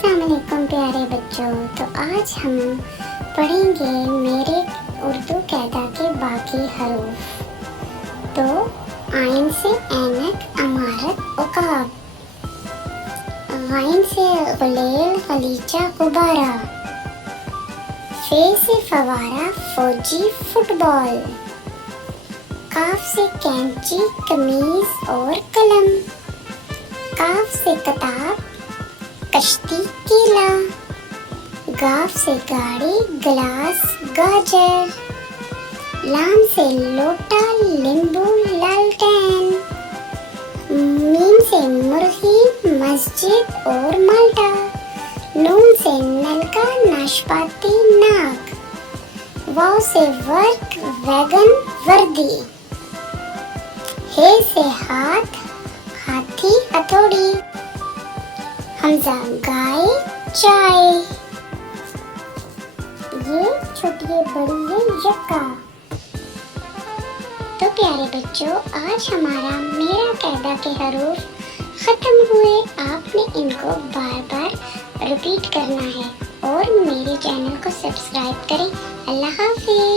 अस्सलाम वालेकुम प्यारे बच्चों। तो आज हम पढ़ेंगे मेरे उर्दू कायदा के बाकी हरूफ। तो आइन से ऐनक, अमारत, उकाब। गाइन से गुलेल, गलीचा, गुब्बारा। फे से फवारा, फौजी, फुटबॉल। काफ से कैंची, कमीज और कलम। काफ से किताब, कश्ती, केला। गाफ से गाड़ी, गिलास, गाजर। लाम से लोटा, नींबू, लालटेन। मीम से मुर्गी, मस्जिद और माल्टा। नून से नलका, नाशपाती, नाक। वाव से वर्क, वैगन, वर्दी। हे से हाथ, हाथी, हथौड़ी। हमजा गाय, चाय। ये छोटी है, बड़ी है, यक्का। तो प्यारे बच्चों, आज हमारा मेरा कायदा के हरूफ खत्म हुए। आपने इनको बार बार रिपीट करना है और मेरे चैनल को सब्सक्राइब करें। अल्लाह हाफिज़।